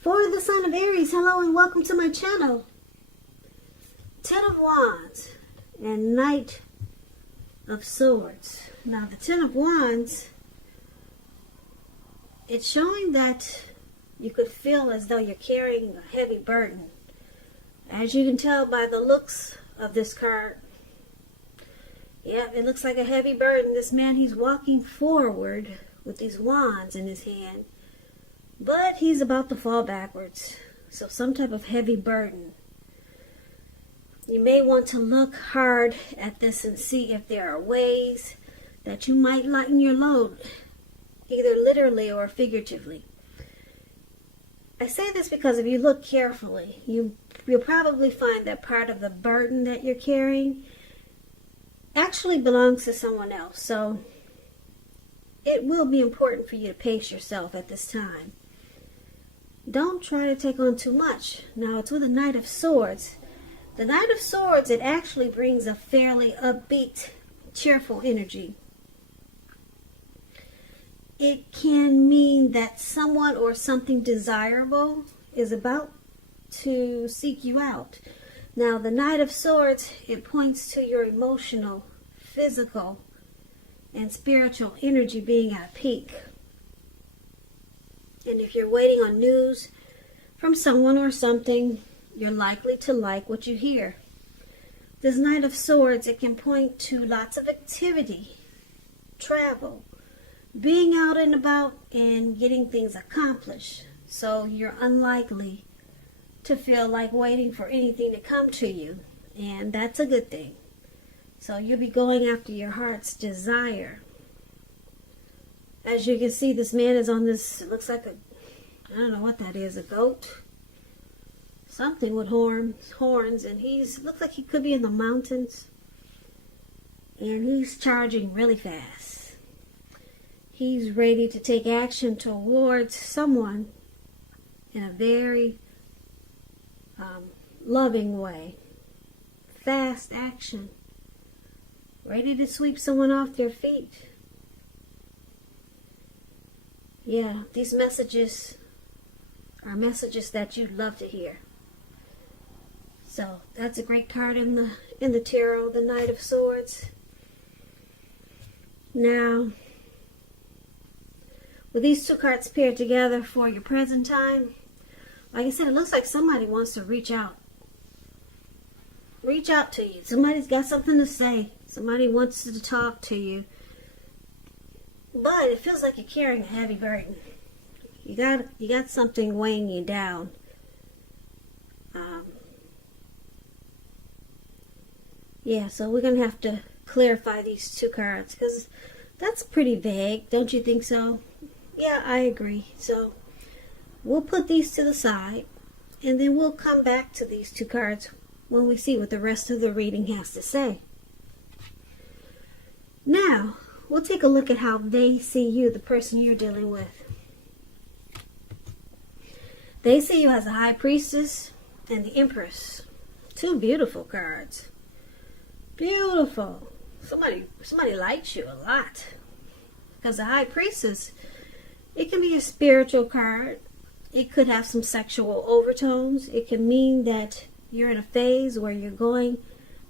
For the sign of Aries, hello and welcome to my channel. Ten of Wands and Knight of Swords. Now the Ten of Wands, it's showing that you could feel as though you're carrying a heavy burden. As you can tell by the looks of this card, yeah, it looks like a heavy burden. This man, he's walking forward with these wands in his hand, but he's about to fall backwards. So some type of heavy burden. You may want to look hard at this and see if there are ways that you might lighten your load, either literally or figuratively. I say this because if you look carefully, you'll probably find that part of the burden that you're carrying actually belongs to someone else. So it will be important for you to pace yourself at this time. Don't try to take on too much. Now it's with the Knight of Swords. The Knight of Swords, it actually brings a fairly upbeat, cheerful energy. It can mean that someone or something desirable is about to seek you out. Now the Knight of Swords, it points to your emotional, physical, and spiritual energy being at a peak. And if you're waiting on news from someone or something, you're likely to like what you hear. This Knight of Swords, it can point to lots of activity, travel, being out and about and getting things accomplished. So you're unlikely to feel like waiting for anything to come to you. And that's a good thing. So you'll be going after your heart's desire. As you can see, this man is on this, it looks like I don't know what that is, a goat? Something with horns, and looks like he could be in the mountains. And he's charging really fast. He's ready to take action towards someone in a very loving way. Fast action. Ready to sweep someone off their feet. Yeah, these messages are messages that you'd love to hear. So that's a great card in the tarot, the Knight of Swords. Now, with these two cards paired together for your present time, like I said, it looks like somebody wants to reach out. Reach out to you. Somebody's got something to say. Somebody wants to talk to you. But it feels like you're carrying a heavy burden. You got something weighing you down. Yeah, so we're going to have to clarify these two cards because that's pretty vague. Don't you think so? Yeah, I agree. So we'll put these to the side and then we'll come back to these two cards when we see what the rest of the reading has to say. Now, we'll take a look at how they see you, the person you're dealing with. They see you as a High Priestess and the Empress. Two beautiful cards. Beautiful. Somebody likes you a lot. Because the High Priestess, it can be a spiritual card. It could have some sexual overtones. It can mean that you're in a phase where you're going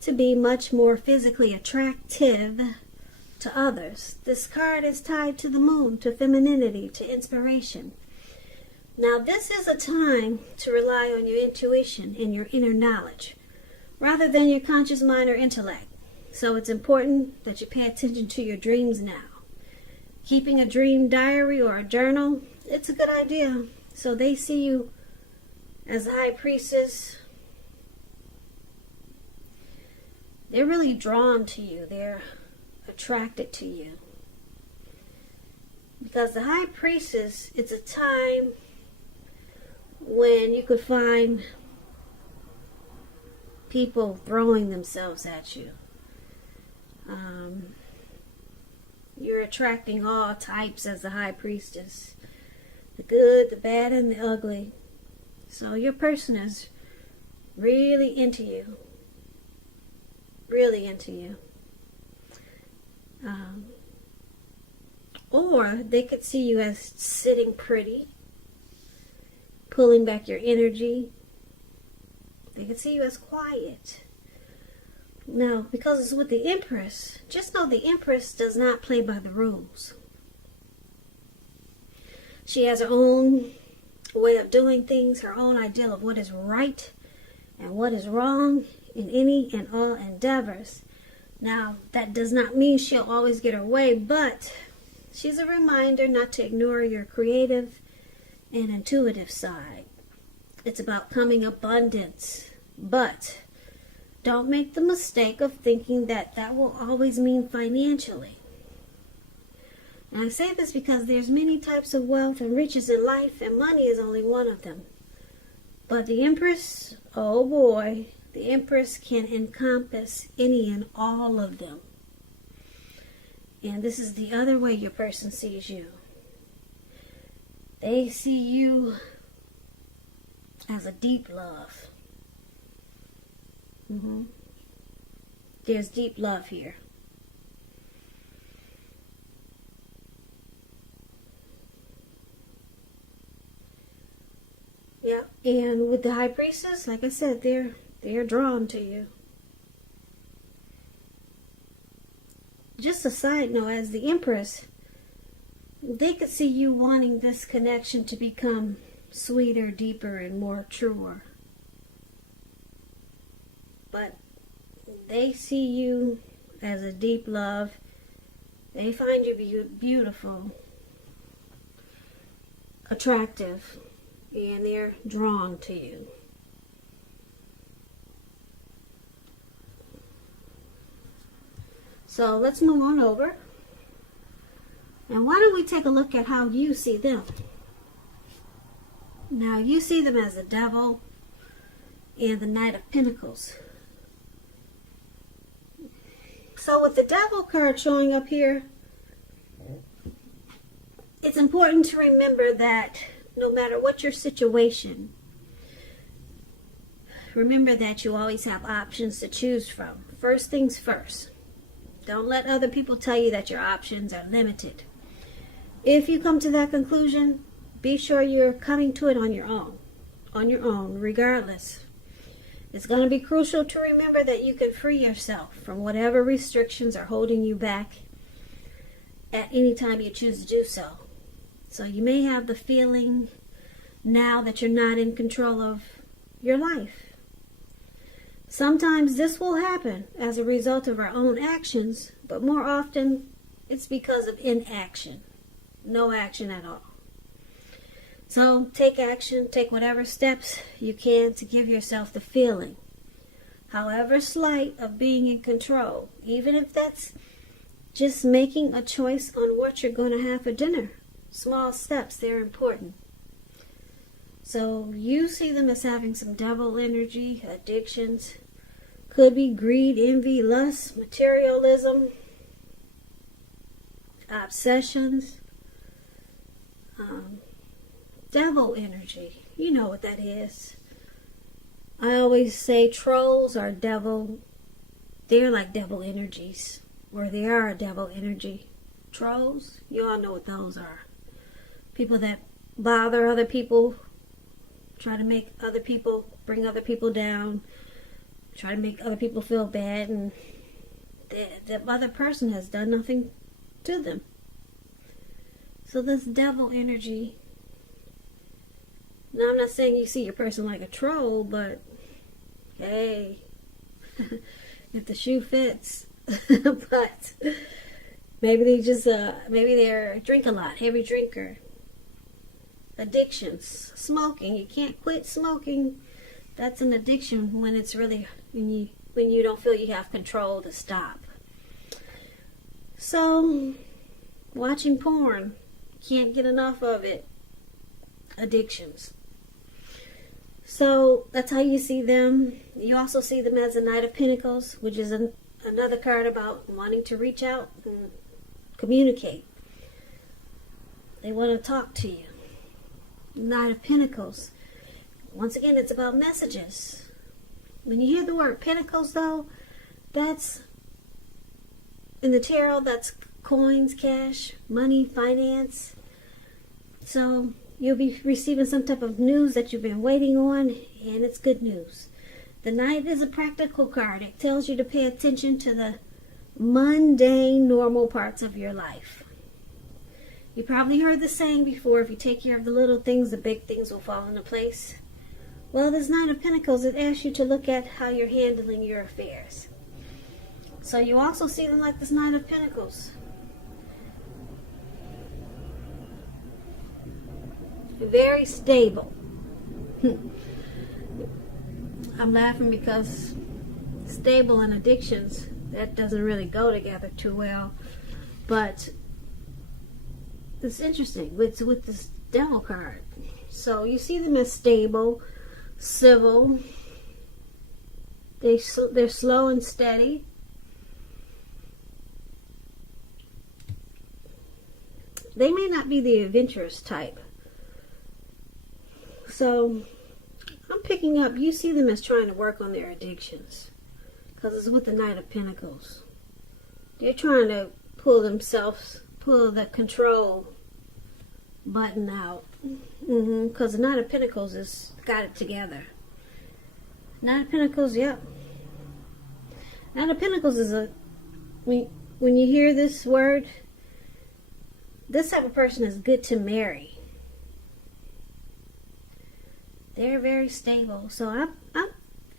to be much more physically attractive to others. This card is tied to the moon, to femininity, to inspiration. Now this is a time to rely on your intuition and your inner knowledge rather than your conscious mind or intellect. So it's important that you pay attention to your dreams now. Keeping a dream diary or a journal, it's a good idea. So they see you as a High Priestess. They're really drawn to you. They're attracted to you. Because the High Priestess, it's a time when you could find people throwing themselves at you. You're attracting all types as the High Priestess. The good, the bad, and the ugly. So your person is really into you. Really into you. Or they could see you as sitting pretty pulling back your energy. They can see you as quiet. Now, because it's with the Empress, just know the Empress does not play by the rules. She has her own way of doing things, her own ideal of what is right and what is wrong in any and all endeavors. Now, that does not mean she'll always get her way, but she's a reminder not to ignore your creative and intuitive side. It's about coming abundance, but don't make the mistake of thinking that that will always mean financially. And I say this because there's many types of wealth and riches in life, and money is only one of them. But the Empress, oh boy, the Empress can encompass any and all of them. And this is the other way your person sees you. They see you as a deep love. There's deep love here. Yeah, and with the High Priestess, like I said, they're drawn to you. Just a side note, as the Empress, they could see you wanting this connection to become sweeter, deeper, and more truer. But they see you as a deep love. They find you beautiful, attractive, and they're drawn to you. So let's move on over. And why don't we take a look at how you see them? Now, you see them as the Devil and the Knight of Pentacles. So with the Devil card showing up here, it's important to remember that no matter what your situation, remember that you always have options to choose from. First things first. Don't let other people tell you that your options are limited. If you come to that conclusion, be sure you're coming to it on your own, regardless. It's going to be crucial to remember that you can free yourself from whatever restrictions are holding you back at any time you choose to do so. So you may have the feeling now that you're not in control of your life. Sometimes this will happen as a result of our own actions, but more often it's because of inaction. No action at all. So take action, take whatever steps you can to give yourself the feeling, however slight, of being in control, even if that's just making a choice on what you're going to have for dinner. Small steps, they're important. So you see them as having some devil energy, addictions. Could be greed, envy, lust, materialism, obsessions. Devil energy. You know what that is. I always say trolls are devil. They're like devil energies. Or they are a devil energy. Trolls, you all know what those are. People that bother other people, try to make other people, bring other people down, try to make other people feel bad, and the other person has done nothing to them. So this devil energy, now I'm not saying you see your person like a troll, but hey, if the shoe fits. But maybe they just, maybe they're drink a lot, heavy drinker. Addictions, smoking. You can't quit smoking. That's an addiction when it's really, when you don't feel you have control to stop. So, watching porn, can't get enough of it. Addictions. So that's how you see them. You also see them as a Knight of Pentacles, which is another card about wanting to reach out and communicate. They want to talk to you. Knight of Pentacles. Once again, it's about messages. When you hear the word Pentacles, though, that's in the tarot, that's coins, cash, money, finance. So You'll be receiving some type of news that you've been waiting on, and it's good news. The Knight is a practical card. It tells you to pay attention to the mundane, normal parts of your life. You probably heard the saying before, if you take care of the little things, the big things will fall into place. Well, this Knight of Pentacles, it asks you to look at how you're handling your affairs. So you also see them like this Knight of Pentacles. Very stable. I'm laughing because stable and addictions, that doesn't really go together too well. But it's interesting with this Devil card. So you see them as stable, civil. They're slow and steady. They may not be the adventurous type. So I'm picking up, you see them as trying to work on their addictions. Because it's with the Knight of Pentacles. They're trying to pull the control button out. Because the Knight of Pentacles has got it together. Knight of Pentacles, yep. Knight of Pentacles is when you hear this word, this type of person is good to marry. They're very stable. So I'm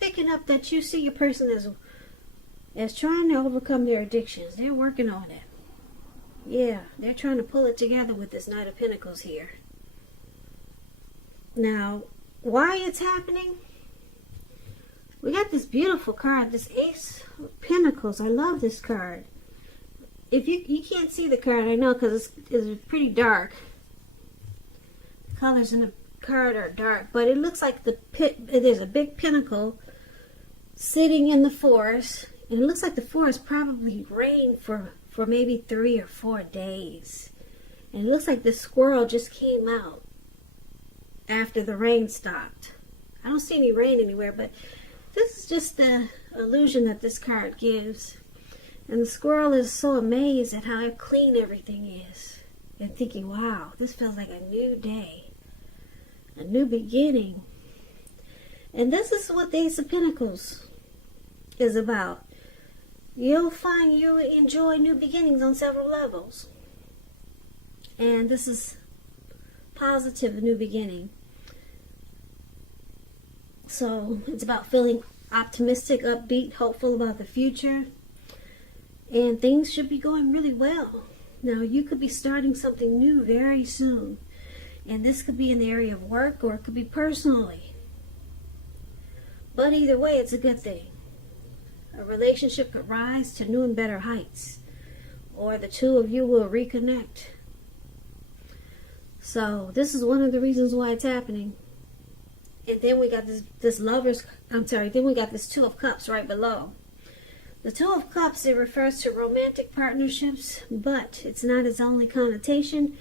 picking up that you see your person as trying to overcome their addictions. They're working on it. Yeah, they're trying to pull it together with this Knight of Pentacles here. Now, why it's happening? We got this beautiful card, this Ace of Pentacles. I love this card. If you can't see the card, I know, because it's pretty dark. The colors in the card are dark, but it looks like there's a big pentacle sitting in the forest, and it looks like the forest probably rained for maybe 3 or 4 days, and it looks like the squirrel just came out after the rain stopped. I don't see any rain anywhere, but this is just the illusion that this card gives. And the squirrel is so amazed at how clean everything is, and thinking, wow, this feels like a new day, a new beginning. And this is what the Ace of Pentacles is about. You'll find you enjoy new beginnings on several levels. And this is positive new beginning. So it's about feeling optimistic, upbeat, hopeful about the future. And things should be going really well. Now, you could be starting something new very soon. And this could be in the area of work, or it could be personally. But either way, it's a good thing. A relationship could rise to new and better heights. Or the two of you will reconnect. So, this is one of the reasons why it's happening. And then we got then we got this Two of Cups right below. The Two of Cups, it refers to romantic partnerships, but it's not its only connotation.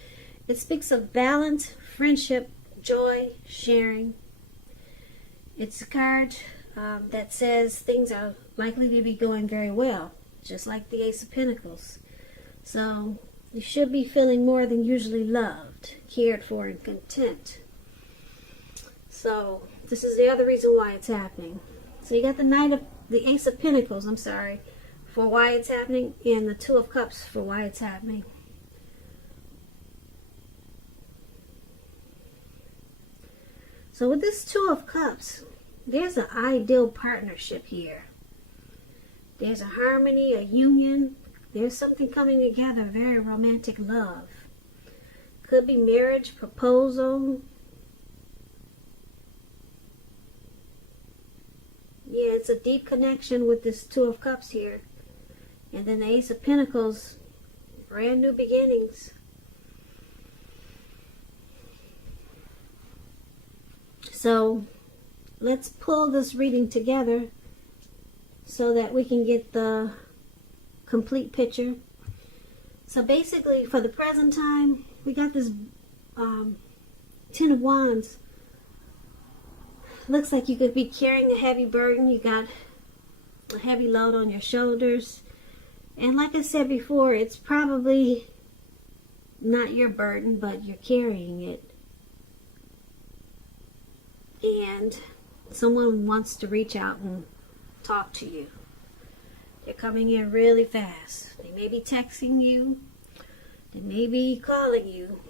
It speaks of balance, friendship, joy, sharing. It's a card that says things are likely to be going very well, just like the Ace of Pentacles. So you should be feeling more than usually loved, cared for, and content. So this is the other reason why it's happening. So you got the Ace of Pentacles, for why it's happening, and the Two of Cups for why it's happening. So with this Two of Cups, there's an ideal partnership here. There's a harmony, a union. There's something coming together, very romantic love. Could be marriage, proposal. Yeah, it's a deep connection with this Two of Cups here. And then the Ace of Pentacles, brand new beginnings. So let's pull this reading together so that we can get the complete picture. So basically, for the present time, we got this Ten of Wands. Looks like you could be carrying a heavy burden. You got a heavy load on your shoulders. And like I said before, it's probably not your burden, but you're carrying it. and someone wants to reach out and talk to you. They're coming in really fast. They may be texting you. They may be calling you.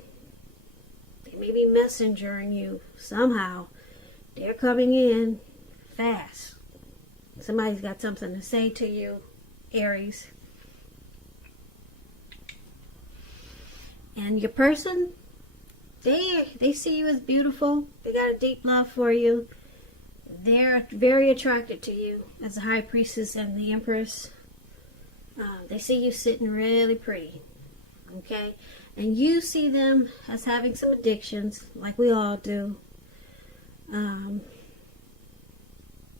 They may be messengering you somehow. They're coming in fast. Somebody's got something to say to you, Aries. And your person, they see you as beautiful. They got a deep love for you. They're very attracted to you as the High Priestess and the Empress. They see you sitting really pretty. Okay? And you see them as having some addictions, like we all do.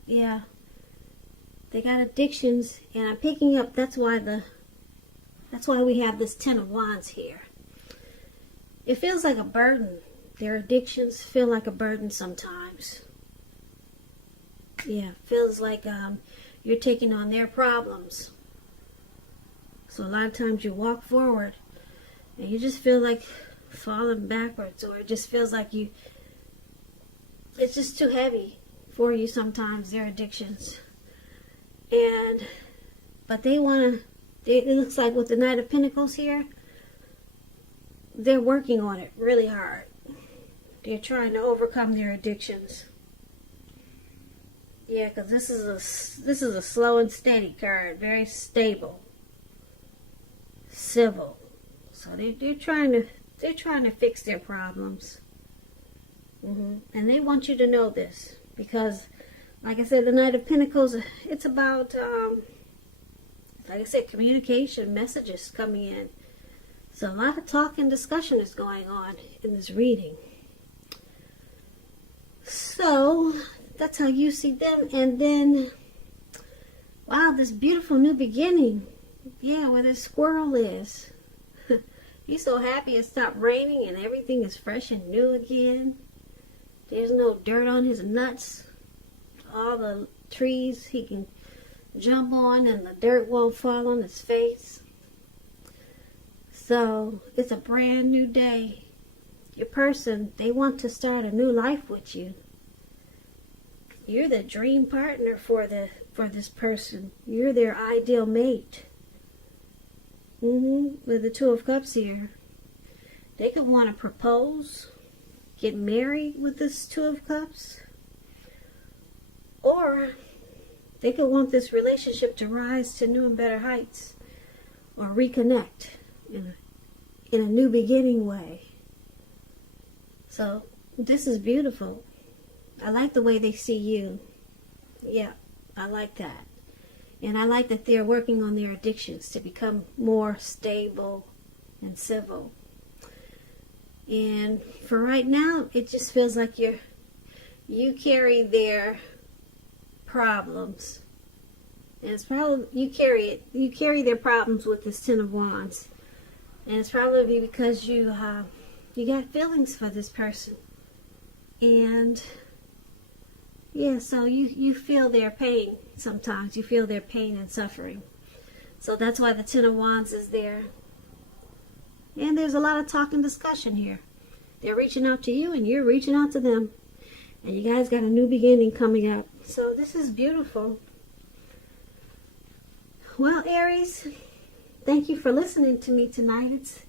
Yeah. They got addictions, and I'm picking up, that's why we have this Ten of Wands here. It feels like a burden. Their addictions feel like a burden sometimes. Yeah, feels like you're taking on their problems. So a lot of times you walk forward and you just feel like falling backwards, or it just feels like it's just too heavy for you sometimes, their addictions. But it looks like with the Knight of Pentacles here, they're working on it really hard. They're trying to overcome their addictions. Yeah, because this is a slow and steady card, very stable, civil. So they're trying to fix their problems, and they want you to know this because, like I said, the Knight of Pentacles. It's about, like I said, communication, messages coming in. So a lot of talk and discussion is going on in this reading. So that's how you see them. And then, wow, this beautiful new beginning. Yeah, where the squirrel is. He's so happy it stopped raining and everything is fresh and new again. There's no dirt on his nuts. All the trees he can jump on and the dirt won't fall on his face. So it's a brand new day. Your person, they want to start a new life with you. You're the dream partner for this person. You're their ideal mate. With the Two of Cups here, they could want to propose, get married with this Two of Cups, or they could want this relationship to rise to new and better heights, or reconnect in a new beginning way. So this is beautiful. I like the way they see you. Yeah, I like that. And I like that they're working on their addictions to become more stable and civil. And for right now, it just feels like you carry their problems. And it's probably you carry their problems with this Ten of Wands. And it's probably because you got feelings for this person. And yeah, so you feel their pain sometimes. You feel their pain and suffering. So that's why the Ten of Wands is there. And there's a lot of talk and discussion here. They're reaching out to you and you're reaching out to them. And you guys got a new beginning coming up. So this is beautiful. Well, Aries, thank you for listening to me tonight.